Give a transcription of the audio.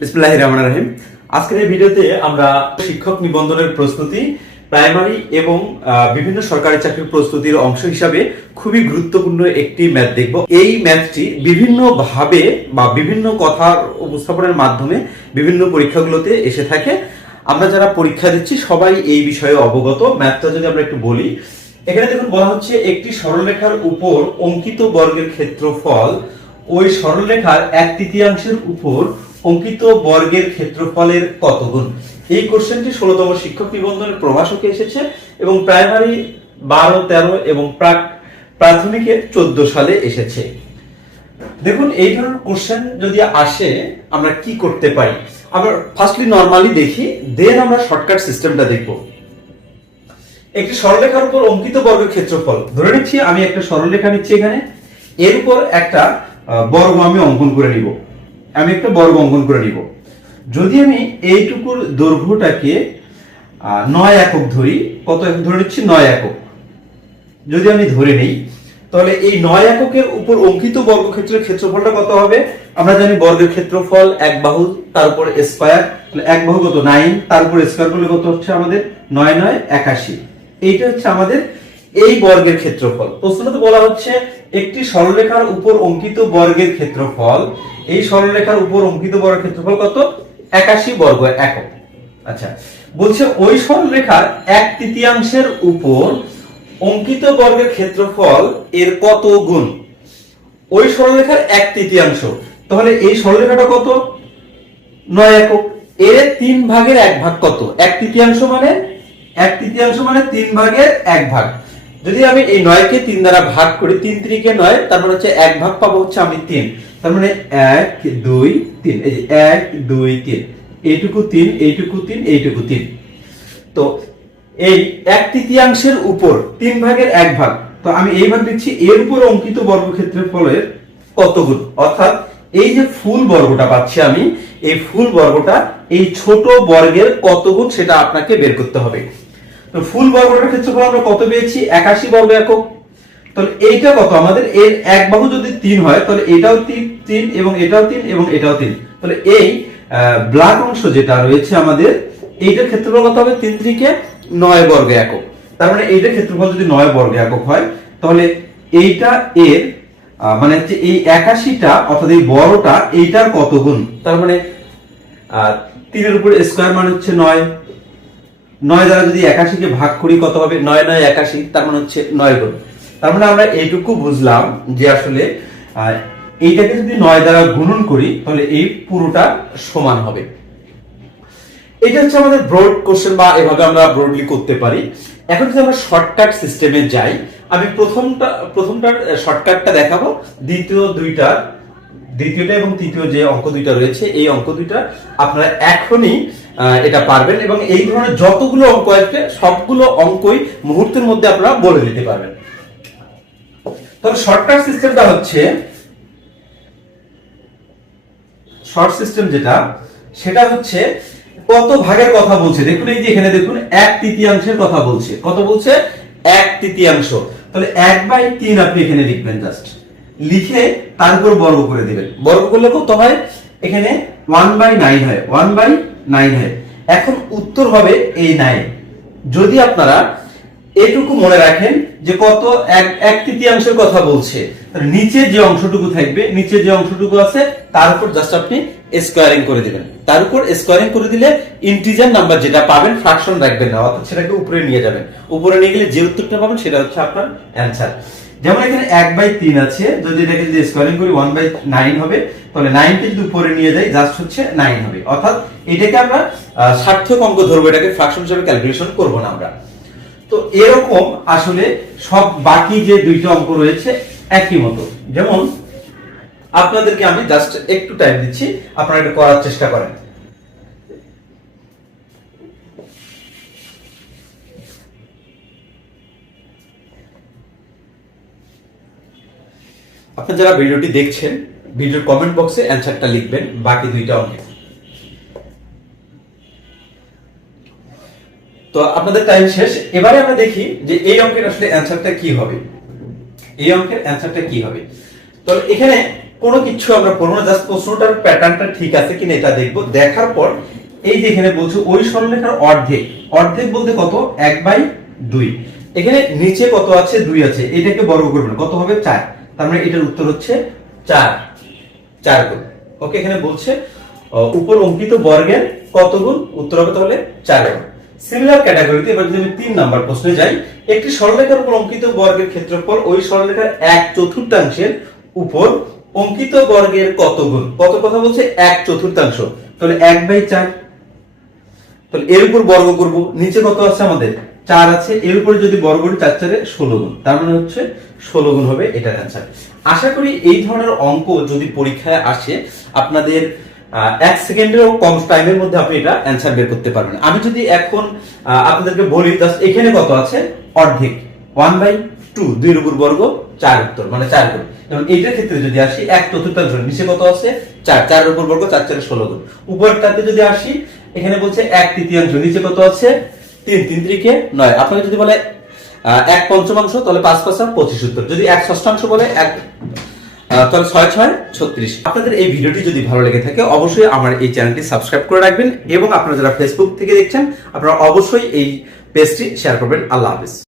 বিসমুল্লাহ রহমান রহিম। আজকের এই ভিডিওতে আমরা শিক্ষক নিবন্ধনের প্রস্তুতি, প্রাইমারি এবং বিভিন্ন সরকারি চাকরির প্রস্তুতির অংশ হিসাবে খুবই গুরুত্বপূর্ণ একটি ম্যাথ দেখব। এই ম্যাথটি বিভিন্ন ভাবে বা বিভিন্ন কথার উপস্থাপনের মাধ্যমে বিভিন্ন পরীক্ষাগুলোতে এসে থাকে। আমরা যারা পরীক্ষা দিচ্ছি, সবাই এই বিষয়ে অবগত। ম্যাথটা যদি আমরা একটু বলি, এখানে দেখুন বলা হচ্ছে, একটি সরলরেখার উপর অঙ্কিত বর্গের ক্ষেত্রফল ওই সরলরেখার এক তৃতীয়াংশের উপর অঙ্কিত বর্গের ক্ষেত্রফলের কত গুণ এই কোশ্চেনটি ষোলতম শিক্ষক নিবন্ধনের প্রভাষকে এসেছে এবং প্রাইমারি বারো, তেরো এবং প্রাক প্রাথমিকে চোদ্দ সালে এসেছে। দেখুন, এই ধরনের কোশ্চেন যদি আসে, আমরা কি করতে পারি? আমরা ফার্স্টলি নর্মালি দেখি দেন আমরা শর্টকাট সিস্টেমটা দেখব। একটি সরলরেখার উপর অঙ্কিত বর্গের ক্ষেত্রফল। ধরে নিচ্ছি, আমি একটা সরলরেখা নিচ্ছি এখানে। এর উপর একটা বর্গ আমি অঙ্কন করে নিব। আমি একটা বর্গ অঙ্কন করে নিব। যদি আমি এইটুকুর দৈর্ঘ্যটাকে নয় একক ধরি, কত একক ধরে নিচ্ছি? নয় একক। যদি আমি ধরে নেই, তাহলে এই নয় এককের উপর অঙ্কিত বর্গক্ষেত্রের ক্ষেত্রফলটা কত হবে? আমরা জানি বর্গের ক্ষেত্রফল এক বাহু, তার উপর স্কয়ার এক বাহু কত? নাইন, তার উপর স্কয়ার করলে কত হচ্ছে আমাদের? নয় নয় একাশি। এইটা হচ্ছে আমাদের এই বর্গের ক্ষেত্রফল। প্রশ্নতে বলা হচ্ছে, একটি সরলরেখার উপর অঙ্কিত বর্গের ক্ষেত্রফল, এই সরলরেখার উপর অঙ্কিত বর্গের ক্ষেত্রফল কত? একাশি বর্গ, একক। আচ্ছা বলছে ওই সরলরেখার এক তৃতীয়াংশের উপর অঙ্কিত বর্গের ক্ষেত্রফল এর কত গুণ? ওই সরলরেখার এক তৃতীয়াংশ। তাহলে এই সরলরেখাটা কত? নয় একক। এর তিন ভাগের এক ভাগ কত? এক তৃতীয়াংশ মানে? এক তৃতীয়াংশ মানে তিন ভাগের এক ভাগ। যদি আমি এই নয়কে তিন দ্বারা ভাগ করি, তিন তিরিকে নয় তার মানে হচ্ছে এক ভাগ পাবো হচ্ছে আমি তিন। তার মানে এক, দুই, তিন। এই যে এক, দুই, তিন। এইটুকু তিন এইটুকু তিন এইটুকু তিন। তো এই এক তৃতীয়াংশের উপর তিন ভাগের এক ভাগ, তো আমি এই ভাগ দিচ্ছি এর উপর অঙ্কিত বর্গক্ষেত্রের ফলের কত গুণ অর্থাৎ এই যে ফুল বর্গটা পাচ্ছি আমি, এই ফুল বর্গটা এই ছোট বর্গের কত গুণ সেটা আপনাকে বের করতে হবে। তো ফুল বর্গটার ক্ষেত্রফল আমরা কত পেয়েছি? একাশি বর্গ একক। তাহলে এইটা কত? আমাদের এর এক বাহু যদি তিন হয়, তাহলে এটাও তিন তিন এবং এটাও তিন এবং এটাও তিন। তাহলে এই ব্ল্যাক অংশ যেটা রয়েছে আমাদের, এইটার ক্ষেত্রফল কত হবে? তিন থেকে নয় বর্গ একক। তার মানে এইটার ক্ষেত্রফল যদি নয় বর্গ একক হয়, তাহলে এইটা এর মানে হচ্ছে এই একাশিটা, অর্থাৎ এই বড়টা, এইটার কত গুণ? তার মানে তিনের উপরে স্কোয়ার মানে হচ্ছে নয়। নয় দ্বারা যদি একাশিকে ভাগ করি, কত হবে? নয় নয়, একাশি। তার মানে হচ্ছে নয় গুণ। তার মানে আমরা এইটুকু বুঝলাম যে আসলে এইটাকে যদি নয় দ্বারা গুণন করি, তাহলে এই পুরোটা সমান হবে। এটা হচ্ছে আমাদের ব্রড কোশ্চেন বা এভাবে আমরা ব্রডলি করতে পারি। এখন যদি আমরা শর্টকাট সিস্টেমে যাই, আমি প্রথমটা, প্রথমটার শর্টকাটটা দেখাবো। দ্বিতীয় দুইটা, দ্বিতীয়টা এবং তৃতীয় যে অঙ্ক দুইটা রয়েছে, এই অঙ্ক দুইটা আপনারা এখনই এটা পারবেন এবং এই ধরনের যতগুলো অঙ্ক আসবে সবগুলো অঙ্কই মুহূর্তের মধ্যে আপনারা বলে দিতে পারবেন। তবে শর্টকাট সিস্টেমটা হচ্ছে শর্ট সিস্টেম যেটা, সেটা হচ্ছে কত ভাগের কথা বলছে। দেখুন এই যে এখানে দেখুন, এক তৃতীয়াংশের কথা বলছে। কত বলছে? এক তৃতীয়াংশ। তাহলে এক বাই তিন আপনি এখানে লিখবেন জাস্ট লিখে তার উপর বর্গ করে দিবেন। বর্গ করলে কত হয়? এখানে ওয়ান বাই নাইন হয়। ওয়ান বাই নাইন হয় এখন উত্তর হবে এই নাইন যদি আপনারা এটুকু মনে রাখেন যে কত এক এক তৃতীয়াংশের কথা বলছে নিচে যে অংশটুকু থাকবে নিচে যে অংশটুকু আছে, তার উপর জাস্ট আপনি স্কোয়ারিং করে দিবেন। তার উপর স্কোয়ারিং করে দিলে ইন্টিজার নাম্বার যেটা পাবেন ফ্রাকশন রাখবেন না, অর্থাৎ সেটাকে উপরে নিয়ে যাবেন। উপরে নিয়ে গেলে যে উত্তরটা পাবেন, সেটা হচ্ছে আপনার অ্যান্সার যেমন এখানে এক বাই তিন আছে, যদি এটাকে যদি স্কোয়ারিং করি ওয়ান বাই নাইন হবে, তাহলে নাইনকে যদি উপরে নিয়ে যাই জাস্ট হচ্ছে নাইন হবে। অর্থাৎ এটাকে আমরা সার্থক অঙ্ক ধরবো, এটাকে ফ্রাকশন হিসেবে ক্যালকুলেশন করব না আমরা। তো এরকম আসলে সব বাকি যে দুইটা অঙ্ক রয়েছে, একই মতো। যেমন, আপনাদেরকে আমি জাস্ট একটু টাইম দিচ্ছি, আপনারা এটা করার চেষ্টা করেন। আপনি যারা ভিডিওটি দেখছেন, ভিডিওর কমেন্ট বক্সে অ্যান্সারটা লিখবেন, বাকি দুইটা অঙ্কে তো আপনাদের টাইম শেষ। এবারে আমরা দেখি যে এই অঙ্কের আসলে অ্যান্সারটা কি হবে। এই অঙ্কের অ্যান্সারটা কি হবে। তো এখানে কোনো কিছু আমরা পড়ব না জাস্ট প্রশ্নটার প্যাটার্নটা ঠিক আছে কিনা এটা দেখব। দেখার পর এই যে এখানে বলছে, ওই সরলরেখার অর্ধেক। অর্ধেক বলতে কত? এক বাই দুই। এখানে নিচে কত আছে? দুই আছে। এটাকে বর্গ করবেন কত হবে? চার। তার মানে এটার উত্তর হচ্ছে চার। চার গুণ। ওকে এখানে বলছে উপর অঙ্কিত বর্গের কত গুণ? উত্তর হবে তাহলে চার গুণ সিমিলার ক্যাটাগরিতে এবার যদি আমি তিন নাম্বার প্রশ্নে যাই, একটি সরলরেখার উপর অঙ্কিত বর্গের ক্ষেত্রফল ওই সরলরেখার এক চতুর্থাংশের উপর অঙ্কিত বর্গের কত গুণ? কত কথা বলছে? এক চতুর্থাংশ। তাহলে এক বাই চার। তাহলে এর উপর বর্গ করব। নিচে কত আছে আমাদের? চার আছে, এর উপরে যদি বর্গ করি চার চারে ষোলো গুণ, তার মানে হচ্ছে ষোলো গুণ হবে এটার অ্যান্সার আশা করি এই ধরনের অঙ্ক যদি পরীক্ষায় আসে, আপনাদের এক সেকেন্ডেরও কম টাইমের মধ্যে আপনি এটা অ্যান্সার বের করতে পারবেন। আমি যদি এখন আপনাদেরকে বলি জাস্ট এখানে কত আছে? অর্ধেক। ওয়ান বাই টু দুই উপর বর্গ, চার উত্তর মানে চার গুণ। যেমন এইটার ক্ষেত্রে যদি আসি, এক চতুর্থাংশ নিচে কত আছে? চার চার উপর বর্গ, চার চারে ষোলো গুণ। উপরটাতে যদি আসি, এখানে বলছে এক তৃতীয়াংশ, নিচে কত আছে? তিন তিন তিরিকে নয়। আপনাকে যদি বলে এক পঞ্চমাংশ, তাহলে পাঁচ পাঁচ পঁচিশ উত্তর। যদি এক ষষ্ঠাংশ বলে, এক তাহলে ছয় ছয় ছত্রিশ। আপনাদের এই ভিডিওটি যদি ভালো লেগে থাকে, অবশ্যই আমার এই চ্যানেলটি সাবস্ক্রাইব করে রাখবেন এবং আপনারা যারা ফেসবুক থেকে দেখছেন, আপনারা অবশ্যই এই পেজটি শেয়ার করবেন। আল্লাহ হাফিজ।